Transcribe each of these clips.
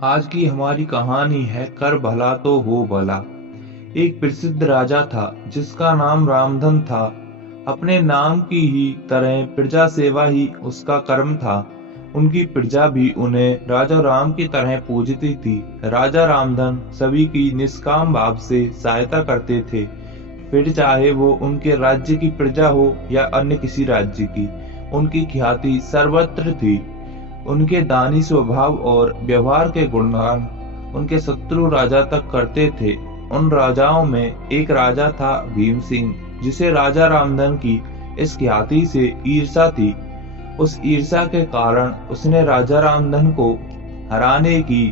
आज की हमारी कहानी है कर भला तो हो भला। एक प्रसिद्ध राजा था जिसका नाम रामधन था। अपने नाम की ही तरह प्रजा सेवा ही उसका कर्म था। उनकी प्रजा भी उन्हें राजा राम की तरह पूजती थी। राजा रामधन सभी की निष्काम भाव से सहायता करते थे, फिर चाहे वो उनके राज्य की प्रजा हो या अन्य किसी राज्य की। उनकी ख्याति सर्वत्र थी। उनके दानी स्वभाव और व्यवहार के गुणगान उनके शत्रु राजा तक करते थे। उन राजाओं में एक राजा था भीम सिंह, जिसे राजा रामधन की इस ख्याति से ईर्ष्या थी। उस ईर्ष्या के कारण उसने राजा रामधन को हराने की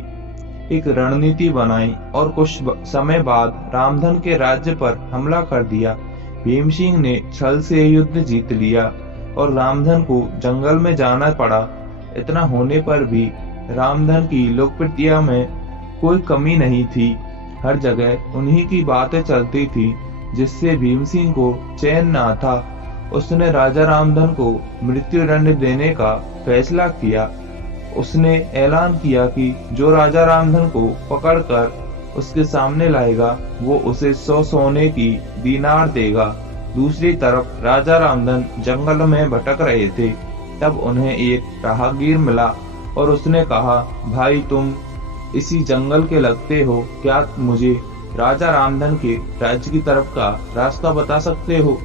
एक रणनीति बनाई और कुछ समय बाद रामधन के राज्य पर हमला कर दिया। भीम सिंह ने छल से युद्ध जीत लिया और रामधन को जंगल में जाना पड़ा। इतना होने पर भी रामधन की लोकप्रियता में कोई कमी नहीं थी। हर जगह उन्हीं की बातें चलती थी, जिससे भीम सिंह को चैन न था। उसने राजा रामधन को मृत्यु दंड देने का फैसला किया। उसने ऐलान किया कि जो राजा रामधन को पकड़कर उसके सामने लाएगा वो उसे 100 सोने की दीनार देगा। दूसरी तरफ राजा रामधन जंगल में भटक रहे थे। तब उन्हें एक राहगीर मिला और उसने कहा, भाई तुम इसी जंगल के लगते हो, क्या मुझे राजा रामधन के राज्य की तरफ का रास्ता बता सकते हो?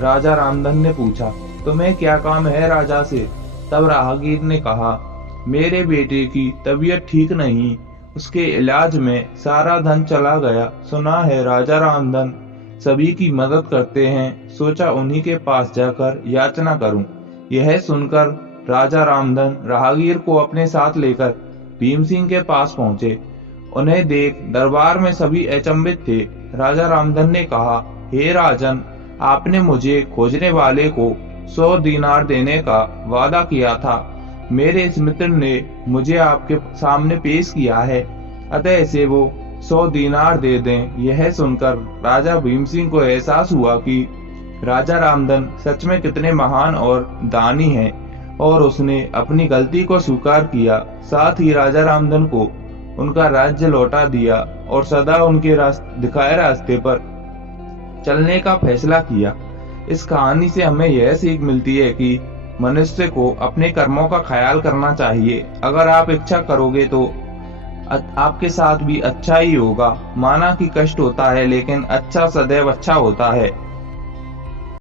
राजा रामधन ने पूछा, तुम्हें क्या काम है राजा से? तब राहगीर ने कहा, मेरे बेटे की तबीयत ठीक नहीं, उसके इलाज में सारा धन चला गया। सुना है राजा रामधन सभी की मदद करते हैं, सोचा उन्हीं के पास जाकर याचना करूं। यह सुनकर राजा रामधन राहगीर को अपने साथ लेकर भीम सिंह के पास पहुंचे। उन्हें देख दरबार में सभी अचंभित थे। राजा रामधन ने कहा, हे राजन, आपने मुझे खोजने वाले को 100 दीनार देने का वादा किया था। मेरे इस मित्र ने मुझे आपके सामने पेश किया है, अतः इसे वो 100 दीनार दे दें। यह सुनकर राजा भीम सिंह को एहसास हुआ कि राजा रामधन सच में कितने महान और दानी हैं, और उसने अपनी गलती को स्वीकार किया। साथ ही राजा रामधन को उनका राज्य लौटा दिया और सदा उनके दिखाए रास्ते पर चलने का फैसला किया। इस कहानी से हमें यह सीख मिलती है कि मनुष्य को अपने कर्मों का ख्याल करना चाहिए। अगर आप इच्छा करोगे तो आपके साथ भी अच्छा ही होगा। माना कि कष्ट होता है, लेकिन अच्छा सदैव अच्छा होता है।